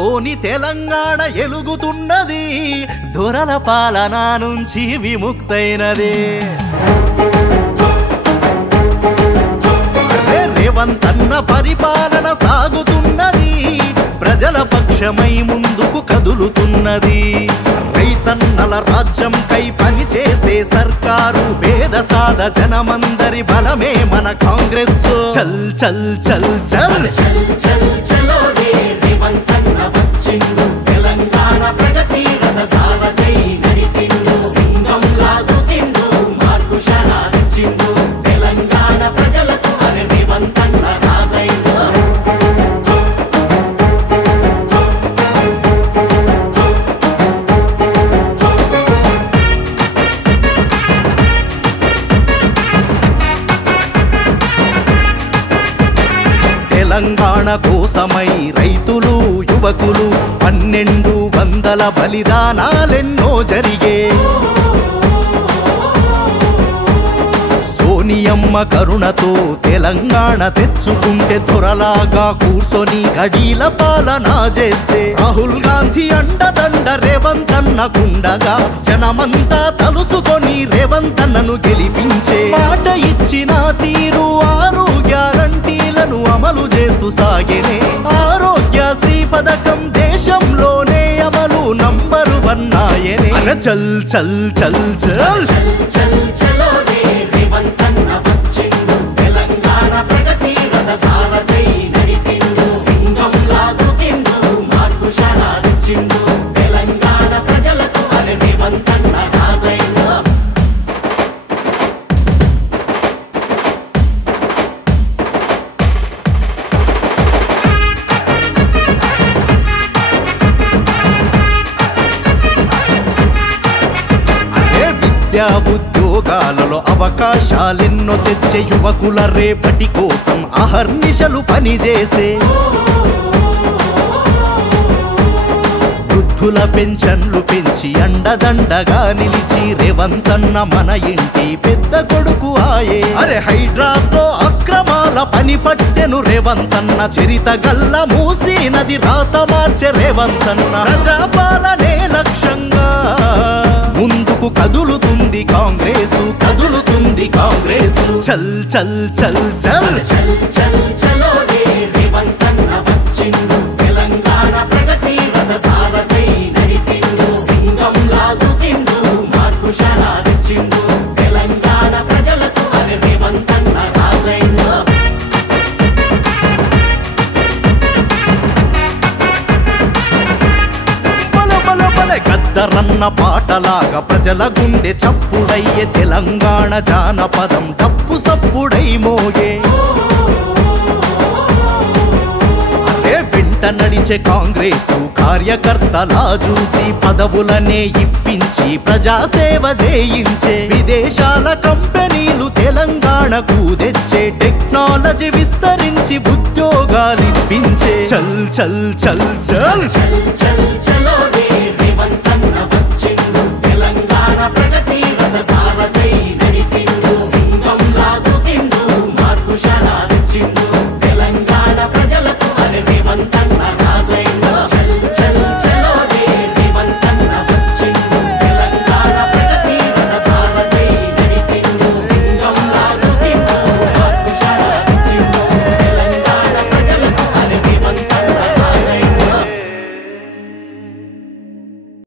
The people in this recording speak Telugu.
తోని తెలంగాణ ఎలుగుతున్నది, దొరల పాలన నుంచి విముక్తైనదే. రేవంత్ అన్న పరిపాలన సాగుతున్నది, ప్రజల పక్షమై ముందుకు కదులుతున్నది. రైతన్నల రాజ్యం కై పనిచేసే సర్కారు, పేద సాద జనమందరి బలమే మన కాంగ్రెస్. చల్ చల్ చల్ చల్ చల్ చల్ చలో రే రేవంత్ అన్న వచ్చిండు, తెలంగాణ ప్రగతి రథ సారథై నడిపిండు. సింగం లాగుతిండు, మార్పు శరాదిచ్చిండు, తెలంగాణ ప్రజలకు అరే రేవంత్ అన్న రాజైండు. తెలంగాణ కోసమై రైతులు యువకులు 1200 బలిదానాలెన్నో జరిగే. సోనియమ్మ కరుణతో తెలంగాణ తెచ్చుకుంటే, దొరలాగా కూర్చొని గడీల పాలన చేస్తే, రాహుల్ గాంధీ అండదండ రేవంత్ అన్న గుండగా, జనమంతా తలుసుకొని రేవంత్ అన్నను గెలిపించే. మాట ఇచ్చిన తీరు 6 గ్యారంటీలను అమలు చేస్తూ సాగేనే. ఆరోగ్యశ్రీ పథకం దేశంలోనే అమలు నంబర్ 1 ఆయనే. చల్ చల్ చల్ చల్ చల్ చలో రే రేవంత్ అన్న వచ్చిండు, తెలంగాణ ప్రగతి రథ సారథై నడిపిండు. సింగం లాగుతిండు, మార్పు శరాదిచ్చిండు, తెలంగాణ ప్రజలకు అరే రేవంత్ అన్న రాజైండు. విద్యా ఉద్యోగాలలో అవకాశాలెన్నో తెచ్చే, యువకుల రేపటి కోసం అహర్నిశలు పనిచేసే. వృద్ధుల పెన్షన్లు పెంచి అండదండగా నిలిచి, రేవంత్ అన్న మన ఇంటి పెద్ద కొడుకు ఆయే. అరే హైడ్రాతో అక్రమాల పని పట్టెను రేవంత్ అన్న, చరిత గల్ల మూసీ నది రాత మార్చే రేవంత్ అన్న. ప్రజాపాలనే లక్ష్యంగా ముందుకు కదులుతుంది కాంగ్రెసు, కదులుతుంది కాంగ్రెసు. చల్ చల్ చల్ చల్ చల్ చల్ చలో రే రేవంత్ అన్న వచ్చిండు, తెలంగాణ ప్రగతి రథ సారథై నడిపిండు. సింగం లాగుతిండు, మార్పు శరాదిచ్చిండు, తెలంగాణ ప్రజలకు అరే రేవంత్ అన్న రాజైండు. గద్దరన్న పాటలాగా ప్రజల గుండె చప్పుడయ్యే, తెలంగాణ జానపదం డప్పు సప్పుడై మోగే. వెంట నడిచే కాంగ్రెసు కార్యకర్తలా చూసి, పదవులనే ఇప్పించి ప్రజాసేవ చేయించే. విదేశాల కంపెనీలు తెలంగాణకు తెచ్చే, టెక్నాలజీ విస్తరించి ఉద్యోగాలిప్పించే. చల్ చల్ చల్ చల్ చల్ చల్ చలో